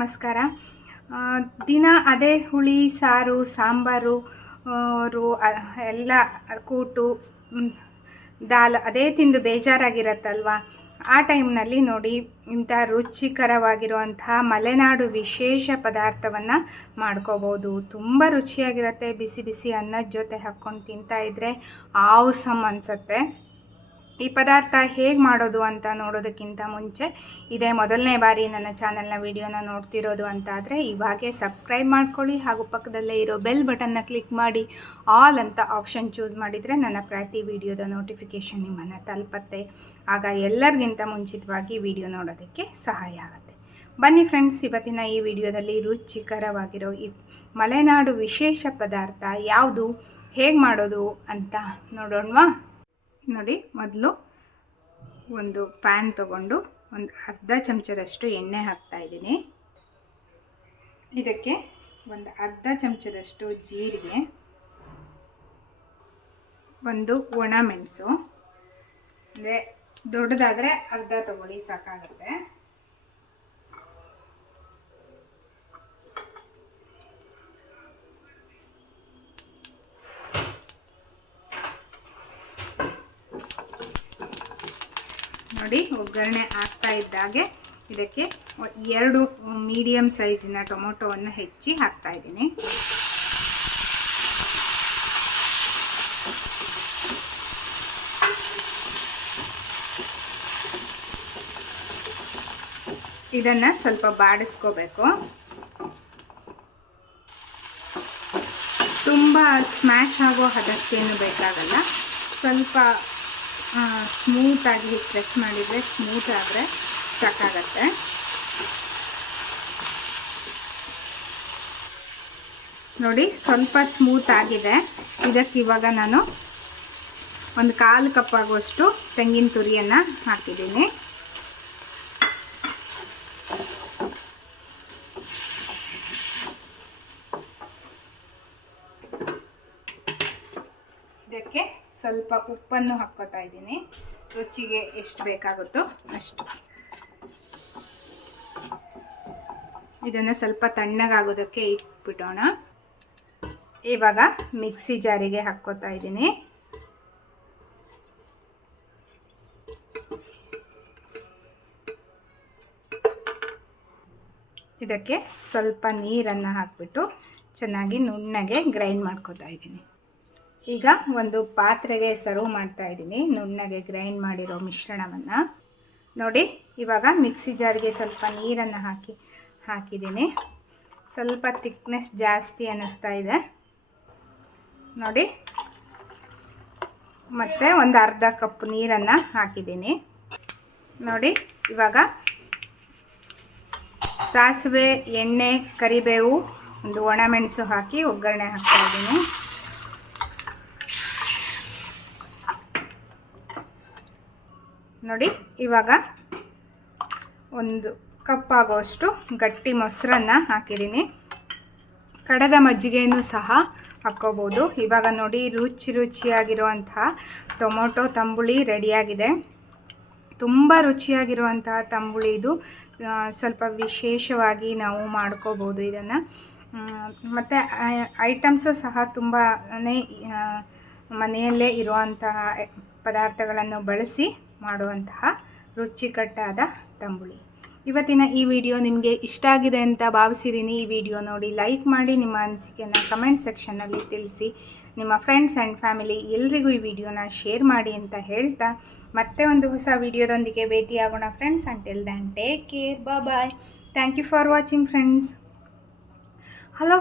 ನಮಸ್ಕಾರ. ದಿನ ಅದೇ ಹುಳಿ, ಸಾರು, ಸಾಂಬಾರು ಎಲ್ಲ ಕೂಟು ದಾಲ್ ಅದೇ ತಿಂದು ಬೇಜಾರಾಗಿರತ್ತಲ್ವ? ಆ ಟೈಮ್ನಲ್ಲಿ ನೋಡಿ ಇಂಥ ರುಚಿಕರವಾಗಿರುವಂತಹ ಮಲೆನಾಡು ವಿಶೇಷ ಪದಾರ್ಥವನ್ನು ಮಾಡ್ಕೋಬೋದು. ತುಂಬ ರುಚಿಯಾಗಿರುತ್ತೆ. ಬಿಸಿ ಬಿಸಿ ಅನ್ನದ ಜೊತೆ ಹಾಕ್ಕೊಂಡು ತಿಂತಾಯಿದ್ರೆ ಆವು ಸಮ್ ಅನಿಸುತ್ತೆ. ಈ ಪದಾರ್ಥ ಹೇಗೆ ಮಾಡೋದು ಅಂತ ನೋಡೋದಕ್ಕಿಂತ ಮುಂಚೆ ಇದೇ ಮೊದಲನೇ ಬಾರಿ ನನ್ನ ಚಾನಲ್ನ ವಿಡಿಯೋನ ನೋಡ್ತಿರೋದು ಅಂತಾದರೆ ಇವಾಗೆ ಸಬ್ಸ್ಕ್ರೈಬ್ ಮಾಡ್ಕೊಳ್ಳಿ ಹಾಗೂ ಪಕ್ಕದಲ್ಲೇ ಇರೋ ಬೆಲ್ ಬಟನ್ನ ಕ್ಲಿಕ್ ಮಾಡಿ ಆಲ್ ಅಂತ ಆಪ್ಷನ್ ಚೂಸ್ ಮಾಡಿದರೆ ನನ್ನ ಪ್ರತಿ ವಿಡಿಯೋದ ನೋಟಿಫಿಕೇಷನ್ ನಿಮ್ಮನ್ನು ತಲುಪತ್ತೆ. ಆಗ ಎಲ್ಲರಿಗಿಂತ ಮುಂಚಿತವಾಗಿ ವಿಡಿಯೋ ನೋಡೋದಕ್ಕೆ ಸಹಾಯ ಆಗುತ್ತೆ. ಬನ್ನಿ ಫ್ರೆಂಡ್ಸ್, ಇವತ್ತಿನ ಈ ವಿಡಿಯೋದಲ್ಲಿ ರುಚಿಕರವಾಗಿರೋ ಈ ಮಲೆನಾಡು ವಿಶೇಷ ಪದಾರ್ಥ ಯಾವುದು, ಹೇಗೆ ಮಾಡೋದು ಅಂತ ನೋಡೋಣವಾ? ನೋಡಿ, ಮೊದಲು ಒಂದು ಪ್ಯಾನ್ ತಗೊಂಡು ಒಂದು ಅರ್ಧ ಚಮಚದಷ್ಟು ಎಣ್ಣೆ ಹಾಕ್ತಾ ಇದ್ದೀನಿ. ಇದಕ್ಕೆ ಒಂದು ಅರ್ಧ ಚಮಚದಷ್ಟು ಜೀರಿಗೆ, ಒಂದು ಒಣ ಮೆಣಸು. ಅಂದರೆ ದೊಡ್ಡದಾದರೆ ಅರ್ಧ ತೊಗೊಳ್ಳಿ, ಸಾಕಾಗುತ್ತೆ. ನೋಡಿ ಒಗ್ಗರಣೆ ಆಗ್ತಾ ಇದ್ದಾಗೆ ಇದಕ್ಕೆ ಎರಡು ಮೀಡಿಯಮ್ ಸೈಜಿನ ಟೊಮೊಟೊವನ್ನು ಹೆಚ್ಚಿ ಹಾಕ್ತಾ ಇದ್ದೀನಿ. ಇದನ್ನು ಸ್ವಲ್ಪ ಬಾಡಿಸ್ಕೋಬೇಕು. ತುಂಬ ಸ್ಮ್ಯಾಶ್ ಆಗೋ ಹದಕ್ಕೇನು ಬೇಕಾಗಲ್ಲ. ಸ್ವಲ್ಪ ಸ್ಮೂತಾಗಿ ಪ್ರೆಸ್ ಮಾಡಿದರೆ ಸ್ಮೂತ್ ಆದರೆ ಸಾಕಾಗತ್ತೆ ನೋಡಿ, ಸ್ವಲ್ಪ ಸ್ಮೂತ್ ಆಗಿದೆ. ಇದಕ್ಕೆ ಇವಾಗ ನಾನು ಒಂದು ಕಾಲು ಕಪ್ ಆಗುವಷ್ಟು ತೆಂಗಿನ ತುರಿಯನ್ನು ಹಾಕಿದ್ದೀನಿ. ಇದಕ್ಕೆ ಸ್ವಲ್ಪ ಉಪ್ಪನ್ನು ಹಾಕ್ಕೋತಾ ಇದ್ದೀನಿ. ರುಚಿಗೆ ಎಷ್ಟು ಬೇಕಾಗುತ್ತೋ ಅಷ್ಟು. ಇದನ್ನು ಸ್ವಲ್ಪ ತಣ್ಣಗಾಗೋದಕ್ಕೆ ಇಟ್ಬಿಟ್ಟೋಣ ಇವಾಗ ಮಿಕ್ಸಿ ಜಾರಿಗೆ ಹಾಕ್ಕೋತಾ ಇದ್ದೀನಿ. ಇದಕ್ಕೆ ಸ್ವಲ್ಪ ನೀರನ್ನು ಹಾಕ್ಬಿಟ್ಟು ಚೆನ್ನಾಗಿ ನುಣ್ಣಗೆ ಗ್ರೈಂಡ್ ಮಾಡ್ಕೋತಾ ಇದ್ದೀನಿ. ಈಗ ಒಂದು ಪಾತ್ರೆಗೆ ಸರ್ವ್ ಮಾಡ್ತಾ ಇದ್ದೀನಿ. ನುಣ್ಣಗೆ ಗ್ರೈಂಡ್ ಮಾಡಿರೋ ಮಿಶ್ರಣವನ್ನು. ನೋಡಿ, ಇವಾಗ ಮಿಕ್ಸಿ ಜಾರಿಗೆ ಸ್ವಲ್ಪ ನೀರನ್ನು ಹಾಕಿ, ಹಾಕಿದ್ದೀನಿ. ಸ್ವಲ್ಪ ತಿಕ್ನೆಸ್ ಜಾಸ್ತಿ ಅನ್ನಿಸ್ತಾ ಇದೆ. ನೋಡಿ, ಮತ್ತು ಒಂದು ಅರ್ಧ ಕಪ್ ನೀರನ್ನು ಹಾಕಿದ್ದೀನಿ. ನೋಡಿ, ಇವಾಗ ಸಾಸಿವೆ, ಎಣ್ಣೆ, ಕರಿಬೇವು, ಒಂದು ಒಣಮೆಣಸು ಹಾಕಿ ಒಗ್ಗರಣೆ ಹಾಕ್ತಾ ನೋಡಿ, ಇವಾಗ ಒಂದು ಕಪ್ ಆಗೋಷ್ಟು ಗಟ್ಟಿ ಮೊಸರನ್ನು ಹಾಕಿದ್ದೀನಿ. ಕಡದ ಮಜ್ಜಿಗೆಯನ್ನು ಸಹ ಹಾಕ್ಕೋಬೋದು. ಇವಾಗ ನೋಡಿ, ರುಚಿ ರುಚಿಯಾಗಿರುವಂತಹ ಟೊಮೊಟೊ ತಂಬುಳಿ ರೆಡಿಯಾಗಿದೆ. ತುಂಬ ರುಚಿಯಾಗಿರುವಂತಹ ತಂಬುಳಿ ಇದು. ಸ್ವಲ್ಪ ವಿಶೇಷವಾಗಿ ನಾವು ಮಾಡ್ಕೋಬೋದು ಇದನ್ನು. ಮತ್ತು ಐಟಮ್ಸು ಸಹ ತುಂಬಾ ಮನೆಯಲ್ಲೇ ಇರುವಂತಹ ಪದಾರ್ಥಗಳನ್ನು ಬಳಸಿ ಮಾಡುವಂತಹ ರುಚಿಕಟ್ಟಾದ ತಂಬುಳಿ. ಇವತ್ತಿನ ಈ ವಿಡಿಯೋ ನಿಮಗೆ ಇಷ್ಟ ಆಗಿದೆ ಅಂತ ಭಾವಿಸಿದ್ದೀನಿ ಈ ವಿಡಿಯೋ ನೋಡಿ ಲೈಕ್ ಮಾಡಿ, ನಿಮ್ಮ ಅನಿಸಿಕೆಯನ್ನು ಕಮೆಂಟ್ ಸೆಕ್ಷನ್ನಲ್ಲಿ ತಿಳಿಸಿ. ನಿಮ್ಮ ಫ್ರೆಂಡ್ಸ್ ಆ್ಯಂಡ್ ಫ್ಯಾಮಿಲಿ ಎಲ್ರಿಗೂ ಈ ವಿಡಿಯೋನ ಶೇರ್ ಮಾಡಿ ಅಂತ ಹೇಳ್ತಾ ಮತ್ತೆ ಒಂದು ಹೊಸ ವಿಡಿಯೋದೊಂದಿಗೆ ಭೇಟಿಯಾಗೋಣ friends. Until then take care bye thank you for watching friends hello